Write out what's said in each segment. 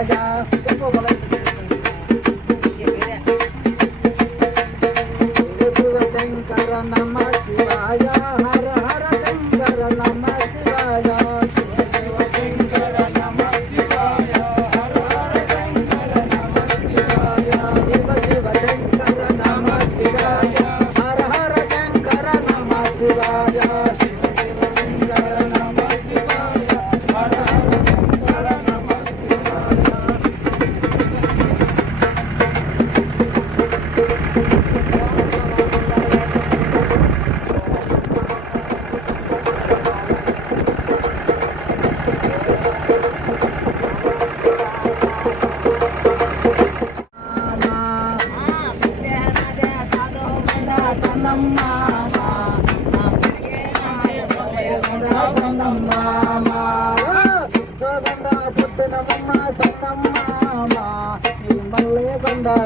శివాయ శివ శంకర నమ శివాయ హర హర శంకర నమ శివాయ శివ శివ శంకర నమ శివాయ హర హర శంకర నమ శివాయ శివ శివ శంకర నమ శివాయ హర హర శంకర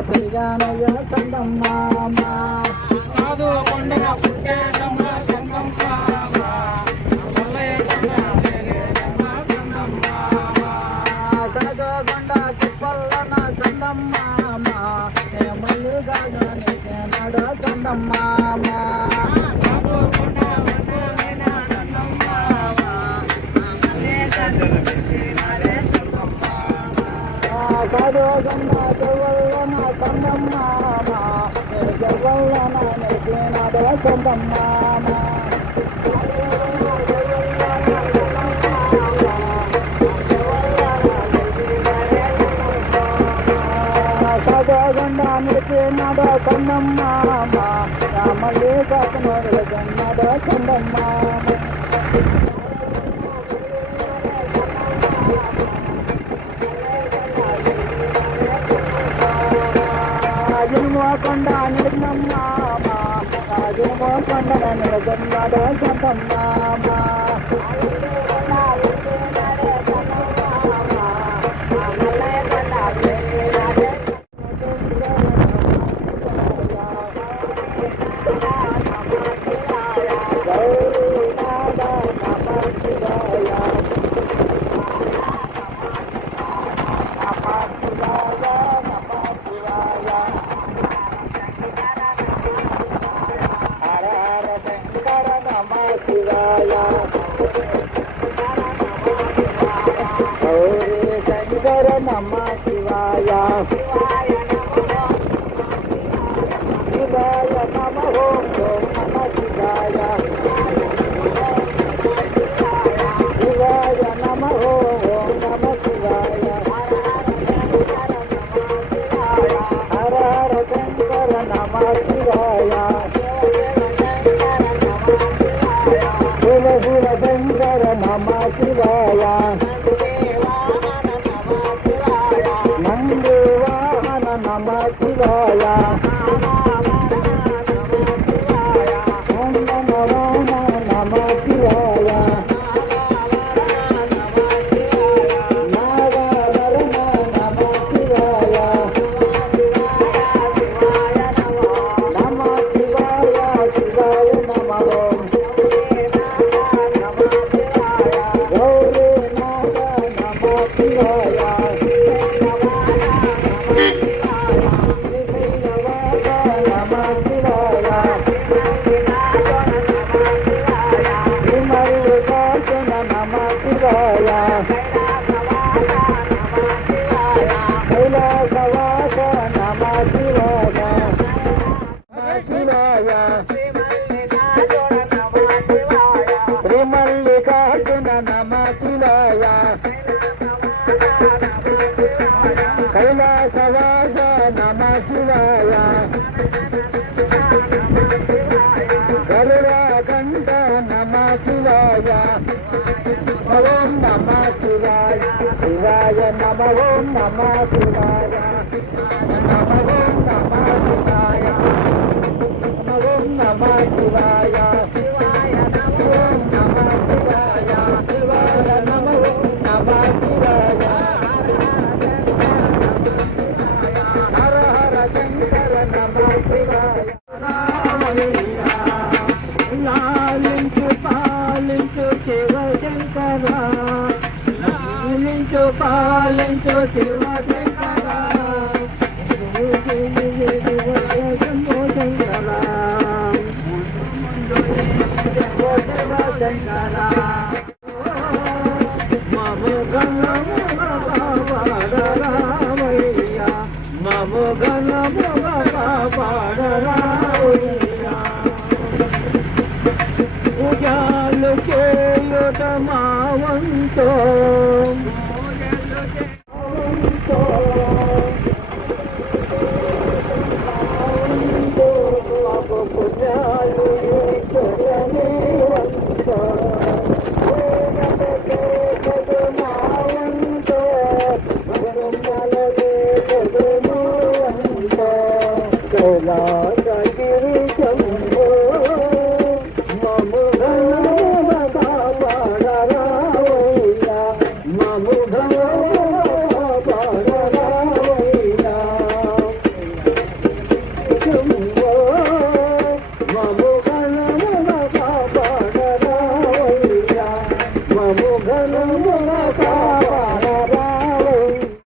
పెరిగానయ్య చందమ్మ సరగొండ తిప్పల్లన చందమ్మ మల్లి గాజానికి నడ చందమ్మ సరగొండ చందమ్మ సదగండ నడిపే నడ కన్నమ్మ రామలే కాకనోడ కొండ నిర్మమ్మ రాజుమో శంకర నమ శివాయ. నమ శివాయ గరుడకంఠ నమ శివాయ ఓం నమ శివాయ శివాయ నమ ఓం నమ శివాయ నమ ఓం లాలించు పాలించు శివ శంకర లాలించు పాలించు పాలించు శివ శంకర శంభో శంకర మము గణముగ మము song.